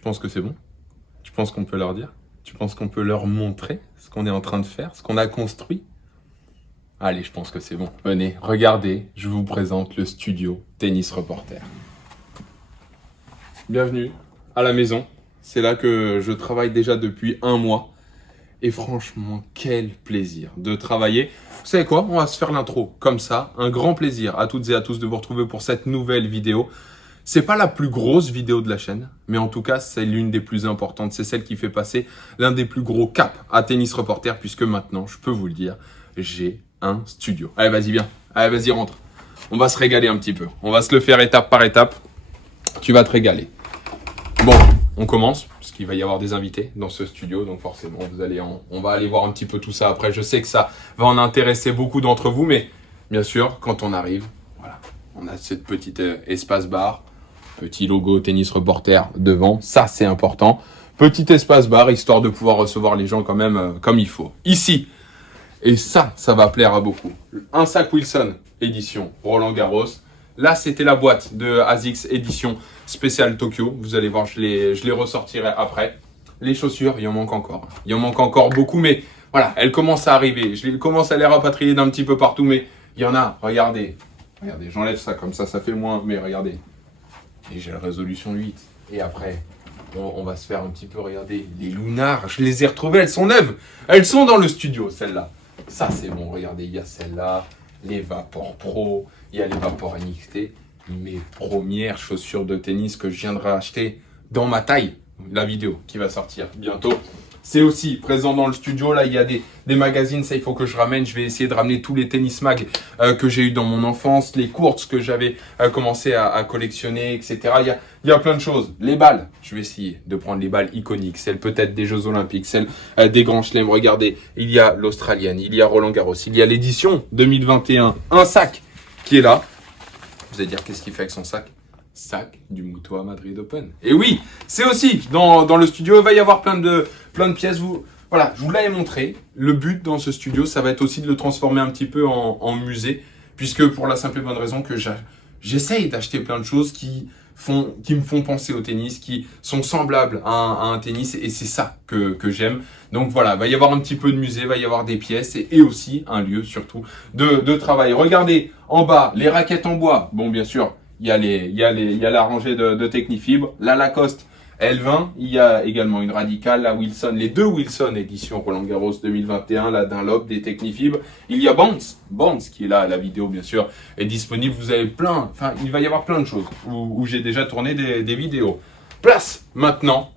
Tu penses que c'est bon? Tu penses qu'on peut leur dire? Tu penses qu'on peut leur montrer ce qu'on est en train de faire, ce qu'on a construit? Allez, je pense que c'est bon. Venez, regardez, je vous présente le studio Tennis Reporter. Bienvenue à la maison. C'est là que je travaille déjà depuis 1 mois. Et franchement, quel plaisir de travailler. Vous savez quoi? On va se faire l'intro comme ça. Un grand plaisir à toutes et à tous de vous retrouver pour cette nouvelle vidéo. C'est pas la plus grosse vidéo de la chaîne, mais en tout cas, c'est l'une des plus importantes. C'est celle qui fait passer l'un des plus gros caps à Tennis Reporter, puisque maintenant, je peux vous le dire, j'ai un studio. Allez, vas-y, viens. Allez, vas-y, rentre. On va se régaler un petit peu. On va se le faire étape par étape. Tu vas te régaler. Bon, on commence, parce qu'il va y avoir des invités dans ce studio, donc forcément, on va aller voir un petit peu tout ça après. Je sais que ça va en intéresser beaucoup d'entre vous, mais bien sûr, quand on arrive, voilà, on a cette petite espace bar, petit logo Tennis Reporter devant, ça c'est important. Petit espace bar, histoire de pouvoir recevoir les gens quand même comme il faut. Ici, et ça va plaire à beaucoup. Un sac Wilson, édition Roland Garros. Là, c'était la boîte de ASICS édition spéciale Tokyo. Vous allez voir, je les ressortirai après. Les chaussures, il en manque encore. Il en manque encore beaucoup, mais voilà, elles commencent à arriver. Je commence à les rapatrier d'un petit peu partout, mais il y en a. Regardez, j'enlève ça comme ça fait moins, mais regardez. Et j'ai la résolution 8. Et après, on va se faire un petit peu, regardez, les Lunars. Je les ai retrouvées, elles sont neuves. Elles sont dans le studio, celles-là. Ça, c'est bon, regardez, il y a celle-là. Les Vapor Pro, il y a les Vapor NXT, mes premières chaussures de tennis que je viendrai acheter dans ma taille. La vidéo qui va sortir bientôt. C'est aussi présent dans le studio. Là, il y a des magazines, ça il faut que je ramène. Je vais essayer de ramener tous les tennis mag que j'ai eu dans mon enfance, les courses que j'avais commencé à collectionner, etc. Il y a plein de choses. Les balles, je vais essayer de prendre les balles iconiques, celles peut-être des Jeux Olympiques, celles des Grands Chelems. Regardez, il y a l'Australienne, il y a Roland Garros, il y a l'édition 2021. Un sac qui est là. Vous allez dire, qu'est-ce qu'il fait avec son sac? Sac du Mutua Madrid Open. Et oui, c'est aussi dans le studio, il va y avoir plein de pièces. Voilà, je vous l'avais montré. Le but dans ce studio, ça va être aussi de le transformer un petit peu en musée, puisque pour la simple et bonne raison que j'essaye d'acheter plein de choses qui me font penser au tennis, qui sont semblables à un tennis, et c'est ça que j'aime. Donc voilà, il va y avoir un petit peu de musée, il va y avoir des pièces et aussi un lieu surtout de travail. Regardez en bas, les raquettes en bois. Bon, bien sûr, il y a la rangée de Technifibre, la Lacoste L20, il y a également une Radicale, la Wilson, les 2 Wilson édition Roland Garros 2021, la Dunlop, des Technifibre. Il y a Bounce qui est là, la vidéo bien sûr est disponible. Vous avez il va y avoir plein de choses où j'ai déjà tourné des vidéos. Place maintenant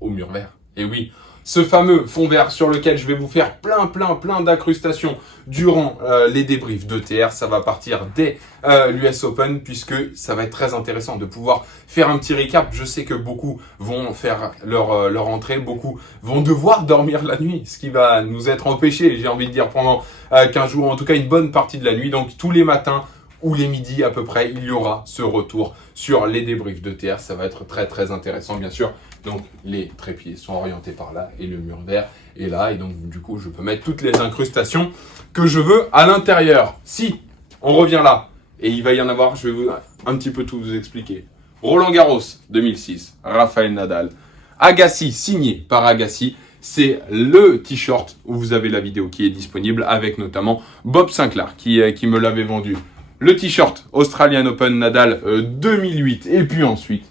au mur vert. Et oui, ce fameux fond vert sur lequel je vais vous faire plein d'incrustations durant les débriefs d'ETR. Ça va partir dès l'US Open, puisque ça va être très intéressant de pouvoir faire un petit récap. Je sais que beaucoup vont faire leur entrée, beaucoup vont devoir dormir la nuit, ce qui va nous être empêché, j'ai envie de dire, pendant 15 jours, en tout cas une bonne partie de la nuit. Donc tous les matins ou les midis à peu près, il y aura ce retour sur les débriefs d'ETR. Ça va être très intéressant, bien sûr. Donc les trépieds sont orientés par là et le mur vert est là. Et donc du coup, je peux mettre toutes les incrustations que je veux à l'intérieur. Si on revient là, et il va y en avoir, je vais un petit peu tout vous expliquer. Roland Garros 2006, Rafael Nadal. Agassi, signé par Agassi. C'est le t-shirt où vous avez la vidéo qui est disponible avec notamment Bob Sinclair qui me l'avait vendu. Le t-shirt Australian Open Nadal 2008. Et puis ensuite,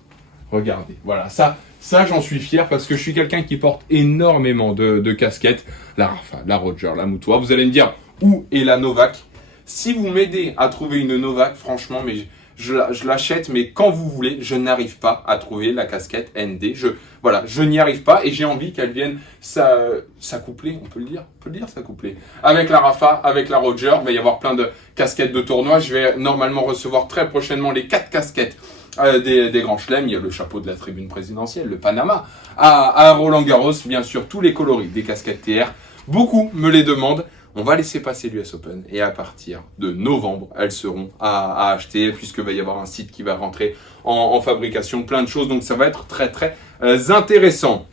regardez, voilà, ça j'en suis fier parce que je suis quelqu'un qui porte énormément de casquettes. La Rafa, la Roger, la Mutua. Vous allez me dire, où est la Novak? Si vous m'aidez à trouver une Novak, franchement, mais je l'achète, mais quand vous voulez, je n'arrive pas à trouver la casquette ND. Je n'y arrive pas et j'ai envie qu'elle vienne s'accoupler, on peut le dire s'accoupler. Avec la Rafa, avec la Roger, il va y avoir plein de casquettes de tournoi. Je vais normalement recevoir très prochainement les 4 casquettes des Grands Chelems. Il y a le chapeau de la tribune présidentielle, le Panama. À Roland Garros, bien sûr, tous les coloris des casquettes TR. Beaucoup me les demandent. On va laisser passer l'US Open et à partir de novembre, elles seront à acheter puisque va y avoir un site qui va rentrer en fabrication, plein de choses. Donc ça va être très intéressant.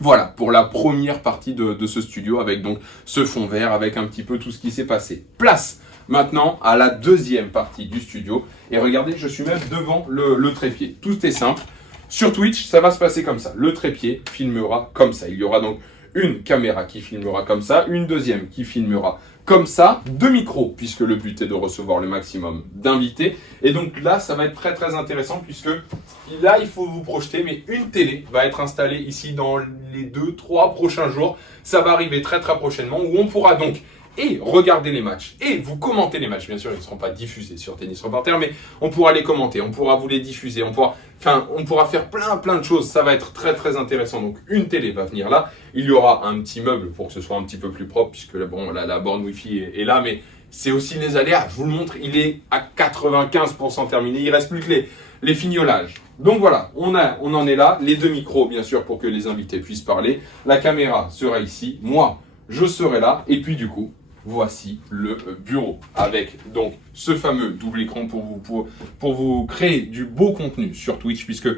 Voilà pour la première partie de ce studio avec donc ce fond vert, avec un petit peu tout ce qui s'est passé. Place maintenant à la deuxième partie du studio. Et regardez, je suis même devant le trépied. Tout est simple. Sur Twitch, ça va se passer comme ça. Le trépied filmera comme ça. Il y aura donc une caméra qui filmera comme ça, une deuxième qui filmera comme ça, 2 micros, puisque le but est de recevoir le maximum d'invités. Et donc là, ça va être très très intéressant, puisque là, il faut vous projeter, mais une télé va être installée ici dans les 2-3 prochains jours. Ça va arriver très très prochainement, où on pourra donc regarder les matchs, et vous commenter les matchs. Bien sûr, ils ne seront pas diffusés sur Tennis Reporter, mais on pourra les commenter, on pourra vous les diffuser, on pourra faire plein de choses. Ça va être très très intéressant. Donc une télé va venir là, il y aura un petit meuble pour que ce soit un petit peu plus propre, puisque bon, la borne Wi-Fi est là, mais c'est aussi les aléas. Je vous le montre, il est à 95% terminé, il reste plus que les fignolages. Donc voilà, on en est là. Les 2 micros, bien sûr, pour que les invités puissent parler. La caméra sera ici, moi je serai là, et puis du coup, voici le bureau avec donc ce fameux double écran pour vous créer du beau contenu sur Twitch, puisque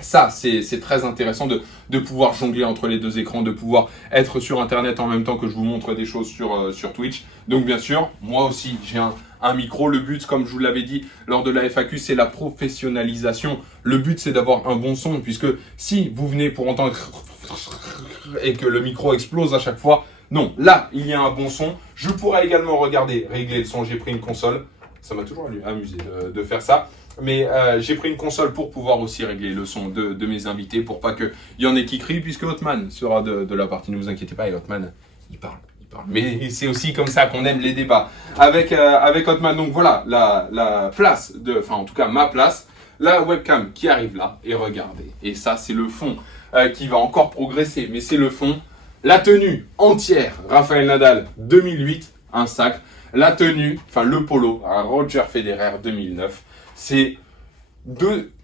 ça, c'est très intéressant de pouvoir jongler entre les 2 écrans, de pouvoir être sur Internet en même temps que je vous montre des choses sur Twitch. Donc bien sûr, moi aussi, j'ai un micro. Le but, comme je vous l'avais dit lors de la FAQ, c'est la professionnalisation. Le but, c'est d'avoir un bon son, puisque si vous venez pour entendre et que le micro explose à chaque fois, non, là, il y a un bon son. Je pourrais également régler le son. J'ai pris une console. Ça m'a toujours amusé de faire ça. Mais j'ai pris une console pour pouvoir aussi régler le son de mes invités, pour pas qu'il y en ait qui crient, puisque Hotman sera de la partie. Ne vous inquiétez pas, et Hotman, il parle. Mais c'est aussi comme ça qu'on aime les débats avec Hotman. Donc voilà, la place, enfin en tout cas ma place, la webcam qui arrive là, et regardez. Et ça, c'est le fond qui va encore progresser, mais c'est le fond. La tenue entière, Rafael Nadal 2008, un sacre. La tenue, enfin le polo, à Roger Federer 2009. C'est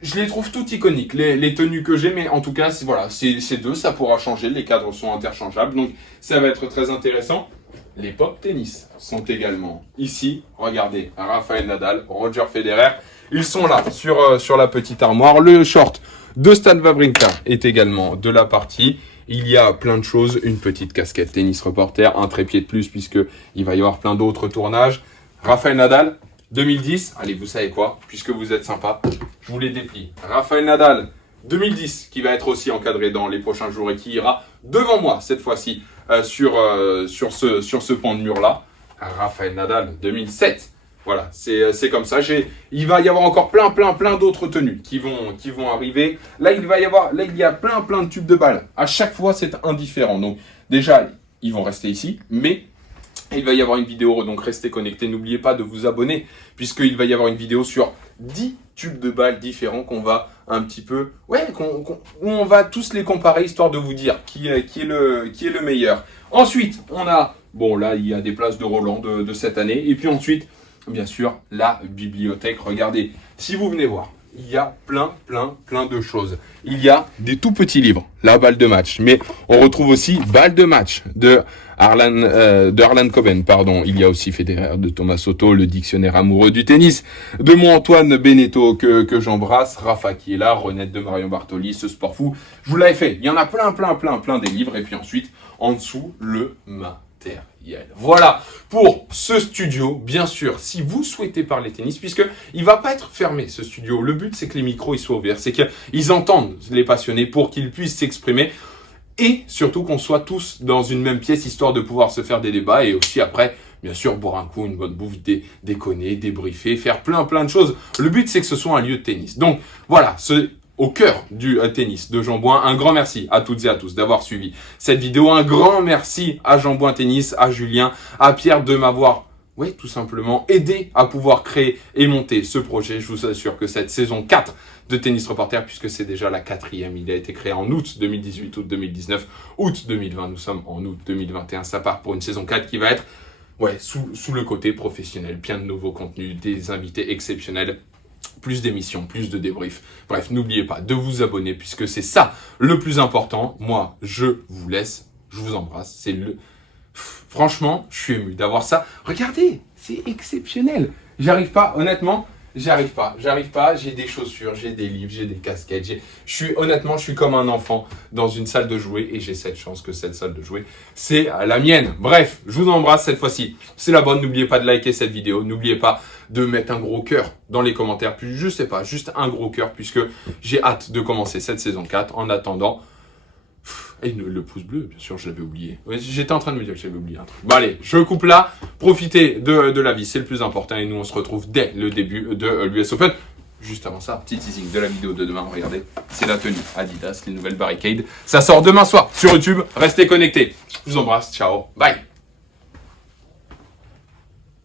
je les trouve toutes iconiques, les tenues que j'ai, mais en tout cas, c'est 2, ça pourra changer, les cadres sont interchangeables, donc ça va être très intéressant. Les pop tennis sont également ici, regardez, Rafael Nadal, Roger Federer, ils sont là, sur la petite armoire. Le short de Stan Wawrinka est également de la partie. Il y a plein de choses, une petite casquette Tennis Reporter, un trépied de plus, puisqu'il va y avoir plein d'autres tournages. Rafael Nadal, 2010, allez, vous savez quoi, puisque vous êtes sympa, je vous les déplie. Rafael Nadal, 2010, qui va être aussi encadré dans les prochains jours et qui ira devant moi, cette fois-ci, sur ce pan de mur-là. Rafael Nadal, 2007. Voilà, c'est comme ça. Il va y avoir encore plein d'autres tenues qui vont arriver. Là, il y a plein de tubes de balles. À chaque fois, c'est indifférent. Donc, déjà, ils vont rester ici, mais il va y avoir une vidéo, donc restez connectés. N'oubliez pas de vous abonner, puisqu'il va y avoir une vidéo sur 10 tubes de balles différents qu'on va un petit peu, où on va tous les comparer, histoire de vous dire qui est le meilleur. Ensuite, on a, bon là, il y a des places de Roland de cette année, et puis ensuite, bien sûr, la bibliothèque. Regardez, si vous venez voir, il y a plein de choses. Il y a des tout petits livres, la balle de match, mais on retrouve aussi balle de match de Harlan Coben, pardon. Il y a aussi Federer de Thomas Soto, le dictionnaire amoureux du tennis de mon Antoine Beneteau que j'embrasse, Rafa qui est là, Renette de Marion Bartoli, ce sport fou. Je vous l'avais fait. Il y en a plein des livres, et puis ensuite, en dessous, le matériel. Voilà pour ce studio. Bien sûr, si vous souhaitez parler tennis, puisque il va pas être fermé ce studio, le but c'est que les micros ils soient ouverts, c'est qu'ils entendent les passionnés pour qu'ils puissent s'exprimer, et surtout qu'on soit tous dans une même pièce, histoire de pouvoir se faire des débats, et aussi après, bien sûr, boire un coup, une bonne bouffe, déconner, débriefer, faire plein de choses. Le but c'est que ce soit un lieu de tennis. Donc voilà, au cœur du tennis de Jean Bouin. Un grand merci à toutes et à tous d'avoir suivi cette vidéo. Un grand merci à Jean Bouin Tennis, à Julien, à Pierre de m'avoir, tout simplement aidé à pouvoir créer et monter ce projet. Je vous assure que cette saison 4 de Tennis Reporter, puisque c'est déjà la 4e, il a été créé en août 2018, août 2019, août 2020. Nous sommes en août 2021. Ça part pour une saison 4 qui va être sous le côté professionnel. Plein de nouveaux contenus, des invités exceptionnels. Plus d'émissions, plus de débriefs. Bref, n'oubliez pas de vous abonner, puisque c'est ça le plus important. Moi, je vous laisse, je vous embrasse. Franchement, je suis ému d'avoir ça. Regardez, c'est exceptionnel. J'arrive pas, honnêtement, J'arrive pas, j'ai des chaussures, j'ai des livres, j'ai des casquettes, honnêtement, je suis comme un enfant dans une salle de jouets et j'ai cette chance que cette salle de jouets, c'est la mienne. Bref, je vous embrasse cette fois-ci, c'est la bonne, n'oubliez pas de liker cette vidéo, n'oubliez pas de mettre un gros cœur dans les commentaires, puis je sais pas, juste un gros cœur puisque j'ai hâte de commencer cette saison 4 en attendant. Et le pouce bleu, bien sûr, je l'avais oublié. J'étais en train de me dire que j'avais oublié un truc. Bon allez, je coupe là. Profitez de la vie, c'est le plus important. Et nous, on se retrouve dès le début de l'US Open. Juste avant ça, petit teasing de la vidéo de demain. Regardez, c'est la tenue Adidas, les nouvelles barricades. Ça sort demain soir sur YouTube. Restez connectés. Je vous embrasse. Ciao. Bye.